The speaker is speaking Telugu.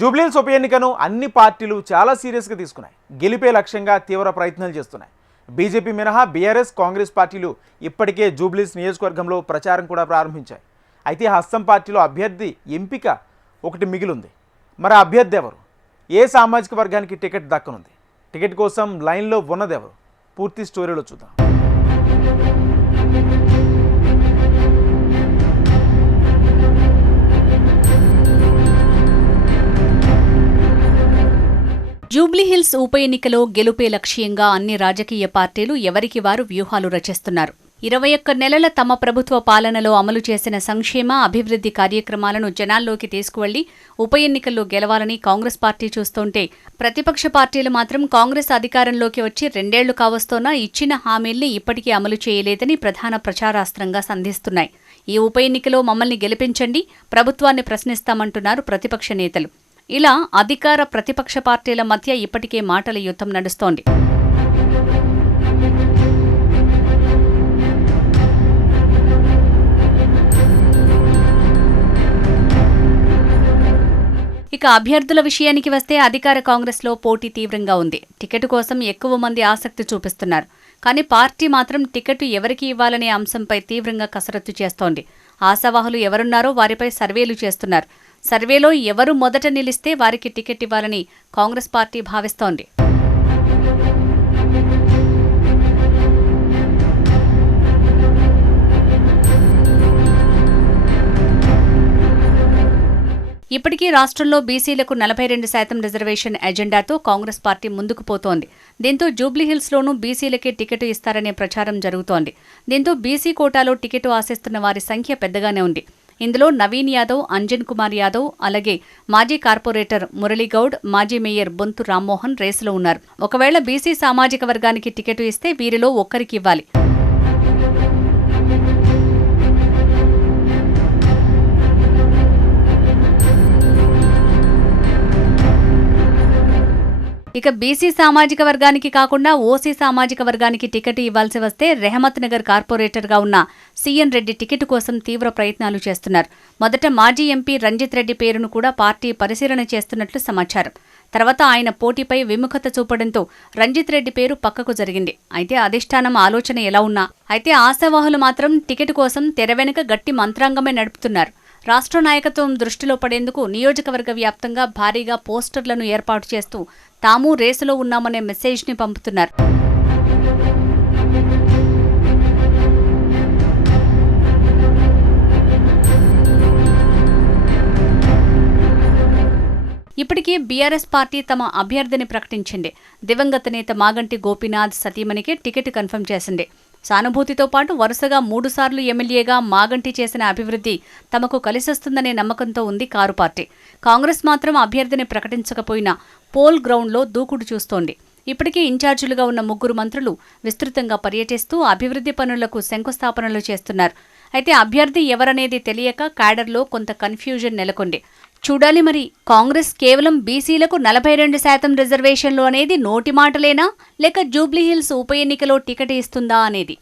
జూబ్లీహిల్స్ ఉప ఎన్నికను అన్ని పార్టీలు చాలా సీరియస్గా తీసుకున్నాయి. గెలిపే లక్ష్యంగా తీవ్ర ప్రయత్నాలు చేస్తున్నాయి. బీజేపీ మినహా బీఆర్ఎస్ కాంగ్రెస్ పార్టీలు ఇప్పటికే జూబ్లీస్ నియోజకవర్గంలో ప్రచారం కూడా ప్రారంభించాయి. అయితే హస్తం పార్టీలో అభ్యర్థి ఎంపిక ఒకటి మిగిలింది. మరి అభ్యర్థి ఎవరు? ఏ సామాజిక వర్గానికి టికెట్ దక్కనుంది? టికెట్ కోసం లైన్లో ఉన్నదెవరు? పూర్తి స్టోరీలో చూద్దాం. జూబ్లీహిల్స్ ఉప ఎన్నికలో గెలుపే లక్ష్యంగా అన్ని రాజకీయ పార్టీలు ఎవరికి వారు వ్యూహాలు రచిస్తున్నారు. ఇరవై ఒక్క నెలల తమ ప్రభుత్వ పాలనలో అమలు చేసిన సంక్షేమ అభివృద్ధి కార్యక్రమాలను జనాల్లోకి తీసుకువెళ్ళి ఉప ఎన్నికల్లో గెలవాలని కాంగ్రెస్ పార్టీ చూస్తుంటే ప్రతిపక్ష పార్టీలు మాత్రం కాంగ్రెస్ అధికారంలోకి వచ్చి రెండేళ్ళు కావస్తోనా ఇచ్చిన హామీల్ని ఇప్పటికీ అమలు చేయలేదని ప్రధాన ప్రచారాస్త్రంగా సంధిస్తున్నాయి. ఈ ఉప ఎన్నికలో మమ్మల్ని గెలిపించండి ప్రభుత్వాన్ని ప్రశ్నిస్తామంటున్నారు ప్రతిపక్ష నేతలు. ఇలా అధికార ప్రతిపక్ష పార్టీల మధ్య ఇప్పటికే మాటల యుద్ధం నడుస్తోంది. ఇక అభ్యర్థుల విషయానికి వస్తే అధికార కాంగ్రెస్లో పోటీ తీవ్రంగా ఉంది. టికెట్ కోసం ఎక్కువ మంది ఆసక్తి చూపిస్తున్నారు. కానీ పార్టీ మాత్రం టికెట్ ఎవరికి ఇవ్వాలనే అంశంపై తీవ్రంగా కసరత్తు చేస్తోంది. ఆశావాహులు ఎవరున్నారో వారిపై సర్వేలు చేస్తున్నారు. సర్వేలో ఎవరు మొదట నిలిస్తే వారికి టికెట్ ఇవ్వాలని కాంగ్రెస్ పార్టీ భావిస్తోంది. ఇప్పటికీ రాష్ట్రంలో బీసీలకు నలభై రెండు శాతం రిజర్వేషన్ ఎజెండాతో కాంగ్రెస్ పార్టీ ముందుకు పోతోంది. దీంతో జూబ్లీహిల్స్లోనూ బీసీలకే టికెట్ ఇస్తారనే ప్రచారం జరుగుతోంది. దీంతో బీసీ కోటాలో టికెట్ ఆశిస్తున్న వారి సంఖ్య పెద్దగానే ఉంది. ఇందులో నవీన్ యాదవ్ అంజన్ కుమార్ యాదవ్ అలాగే మాజీ కార్పొరేటర్ మురళీగౌడ్ మాజీ మేయర్ బొంతు రామ్మోహన్ రేసులో ఉన్నారు. ఒకవేళ బీసీ సామాజిక వర్గానికి టికెట్ ఇస్తే వీరిలో ఒక్కరికి ఇవ్వాలి. ఇక బీసీ సామాజిక వర్గానికి కాకుండా ఓసీ సామాజిక వర్గానికి టికెట్ ఇవ్వాల్సి వస్తే రెహమత్ నగర్ కార్పొరేటర్గా ఉన్న సీఎన్ రెడ్డి టికెట్ కోసం తీవ్ర ప్రయత్నాలు చేస్తున్నారు. మొదట మాజీ ఎంపీ రంజిత్ రెడ్డి పేరును కూడా పార్టీ పరిశీలన చేస్తున్నట్లు సమాచారం. తర్వాత ఆయన పోటీపై విముఖత చూపడంతో రంజిత్ రెడ్డి పేరు పక్కకు జరిగింది. అయితే అధిష్టానం ఆలోచన ఎలా ఉన్నా అయితే ఆశావాహులు మాత్రం టికెట్ కోసం తెర వెనుక గట్టి మంత్రాంగమే నడుపుతున్నారు. రాష్ట్ర నాయకత్వం దృష్టిలో పడేందుకు నియోజకవర్గ వ్యాప్తంగా భారీగా పోస్టర్లను ఏర్పాటు చేస్తూ తాము రేసులో ఉన్నామనే మెసేజ్ని పంపుతున్నారు. ఇప్పటికే బీఆర్ఎస్ పార్టీ తమ అభ్యర్థిని ప్రకటించింది. దివంగత నేత మాగంటి గోపీనాథ్ సతీమణికి టికెట్ కన్ఫర్మ్ చేసింది. సానుభూతితో పాటు వరుసగా మూడుసార్లు ఎమ్మెల్యేగా మాగంటి చేసిన అభివృద్ధి తమకు కలిసొస్తుందనే నమ్మకంతో ఉంది కారు పార్టీ. కాంగ్రెస్ మాత్రం అభ్యర్థిని ప్రకటించకపోయినా పోల్ గ్రౌండ్లో దూకుడు చూస్తోంది. ఇప్పటికే ఇన్ఛార్జీలుగా ఉన్న ముగ్గురు మంత్రులు విస్తృతంగా పర్యటిస్తూ అభివృద్ధి పనులకు శంకుస్థాపనలు చేస్తున్నారు. అయితే అభ్యర్థి ఎవరనేది తెలియక క్యాడర్లో కొంత కన్ఫ్యూజన్ నెలకొంది. చూడాలి మరి. కాంగ్రెస్ కేవలం బీసీలకు నలభై రెండు శాతం రిజర్వేషన్లు అనేది నోటి మాటలేనా? లేక జూబ్లీహిల్స్ ఉప ఎన్నికలో టికెట్ ఇస్తుందా అనేది?